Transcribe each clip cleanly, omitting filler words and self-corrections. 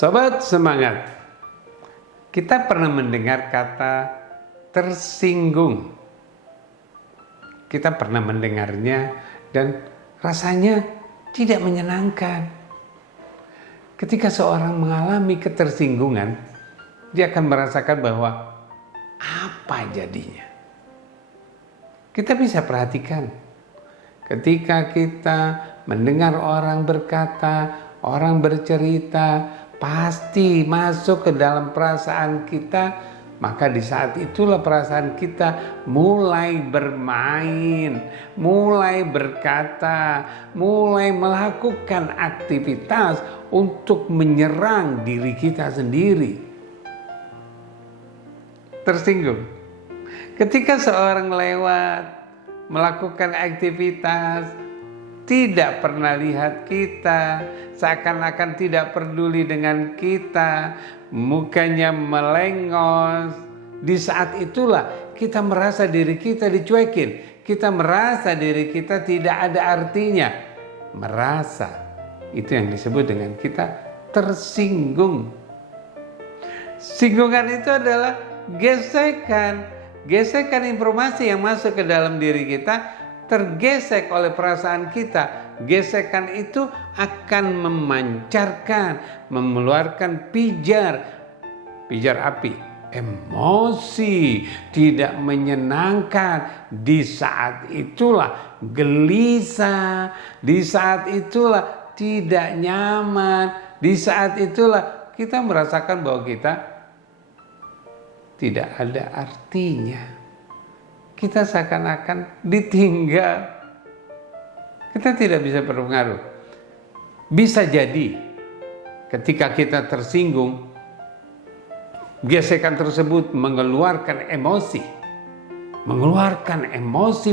Sobat semangat, kita pernah mendengar kata tersinggung. Kita pernah mendengarnya dan rasanya tidak menyenangkan. Ketika seorang mengalami ketersinggungan, dia akan merasakan bahwa apa jadinya. Kita bisa perhatikan ketika kita mendengar orang berkata, orang bercerita, pasti masuk ke dalam perasaan kita, maka di saat itulah perasaan kita mulai bermain, mulai berkata, mulai melakukan aktivitas untuk menyerang diri kita sendiri. Tersinggung. Ketika seorang lewat melakukan aktivitas, tidak pernah lihat kita, seakan-akan tidak peduli dengan kita, mukanya melengos. Di saat itulah kita merasa diri kita dicuekin, kita merasa diri kita tidak ada artinya. Merasa, itu yang disebut dengan kita tersinggung. Singgungan itu adalah gesekan informasi yang masuk ke dalam diri kita, tergesek oleh perasaan kita. Gesekan itu akan memancarkan, mengeluarkan pijar api, emosi tidak menyenangkan. Di saat itulah gelisah, di saat itulah tidak nyaman, di saat itulah kita merasakan bahwa kita tidak ada artinya. Kita seakan-akan ditinggal. Kita tidak bisa berpengaruh. Bisa jadi ketika kita tersinggung, gesekan tersebut mengeluarkan emosi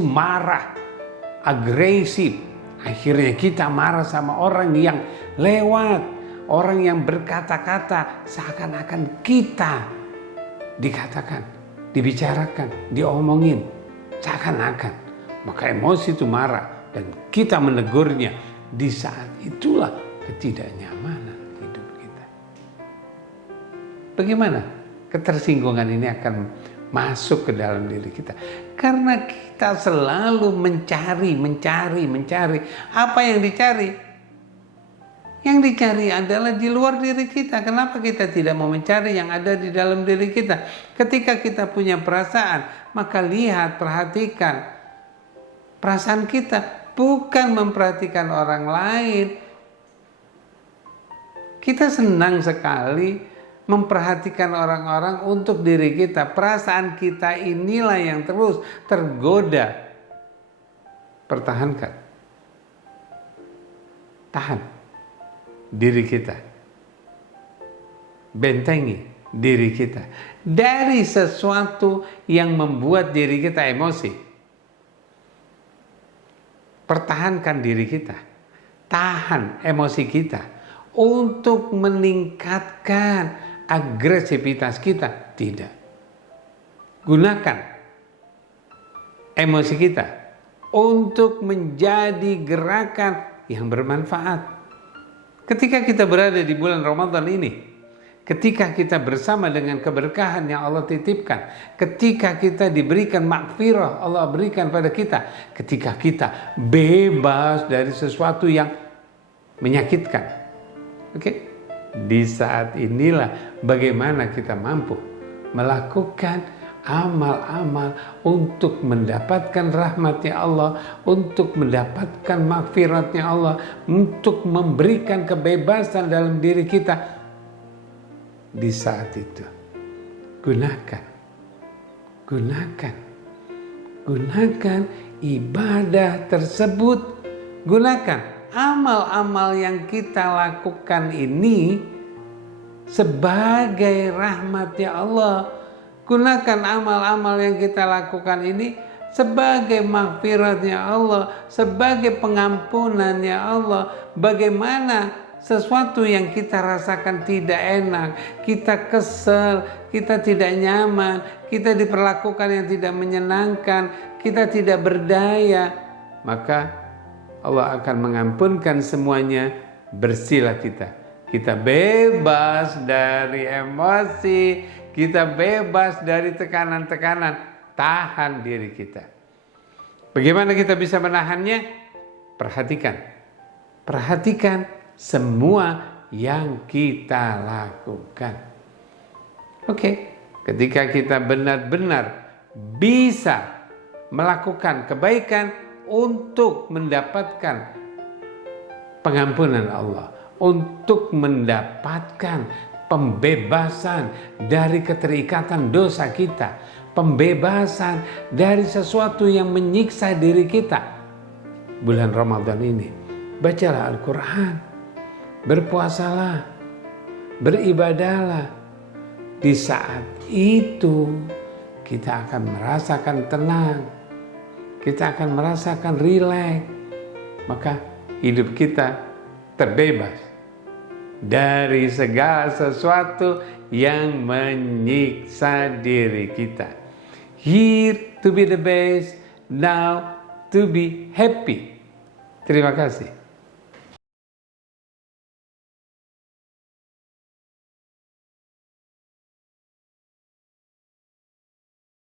marah, agresif. Akhirnya kita marah sama orang yang lewat, orang yang berkata-kata, seakan-akan kita dikatakan, dibicarakan, diomongin. Seakan-akan, maka emosi itu marah dan kita menegurnya. Di saat itulah ketidaknyamanan hidup kita. Bagaimana ketersinggungan ini akan masuk ke dalam diri kita? Karena kita selalu mencari. Apa yang dicari? Yang dicari adalah di luar diri kita. Kenapa kita tidak mau mencari yang ada di dalam diri kita? Ketika kita punya perasaan, maka lihat, perhatikan perasaan kita, bukan memperhatikan orang lain. Kita senang sekali memperhatikan orang-orang untuk diri kita. Perasaan kita inilah yang terus tergoda. Pertahankan. Tahan diri kita. Bentengi diri kita dari sesuatu yang membuat diri kita emosi. Pertahankan diri kita, tahan emosi kita untuk meningkatkan agresivitas kita. Tidak. Gunakan emosi kita untuk menjadi gerakan yang bermanfaat. Ketika kita berada di bulan Ramadan ini, ketika kita bersama dengan keberkahan yang Allah titipkan, ketika kita diberikan makfirah Allah berikan pada kita, ketika kita bebas dari sesuatu yang menyakitkan. Oke? Di saat inilah bagaimana kita mampu melakukan amal-amal untuk mendapatkan rahmatnya Allah, untuk mendapatkan makfiratnya Allah, untuk memberikan kebebasan dalam diri kita. Di saat itu gunakan ibadah tersebut, gunakan amal-amal yang kita lakukan ini sebagai rahmatnya Allah. Gunakan amal-amal yang kita lakukan ini sebagai makfiratnya Allah, sebagai pengampunannya Allah. Bagaimana sesuatu yang kita rasakan tidak enak, kita kesel, kita tidak nyaman, kita diperlakukan yang tidak menyenangkan, kita tidak berdaya, maka Allah akan mengampunkan semuanya. Bersihlah kita kita bebas dari emosi, kita bebas dari tekanan-tekanan. Tahan diri kita. Bagaimana kita bisa menahannya? Perhatikan semua yang kita lakukan. Oke, ketika kita benar-benar bisa melakukan kebaikan untuk mendapatkan pengampunan Allah, untuk mendapatkan pembebasan dari keterikatan dosa kita, pembebasan dari sesuatu yang menyiksa diri kita. Bulan Ramadan ini, bacalah Al-Quran, berpuasalah, beribadahlah. Di saat itu kita akan merasakan tenang, kita akan merasakan rileks, maka hidup kita terbebas dari segala sesuatu yang menyiksa diri kita. Here to be the best, now to be happy. Terima kasih.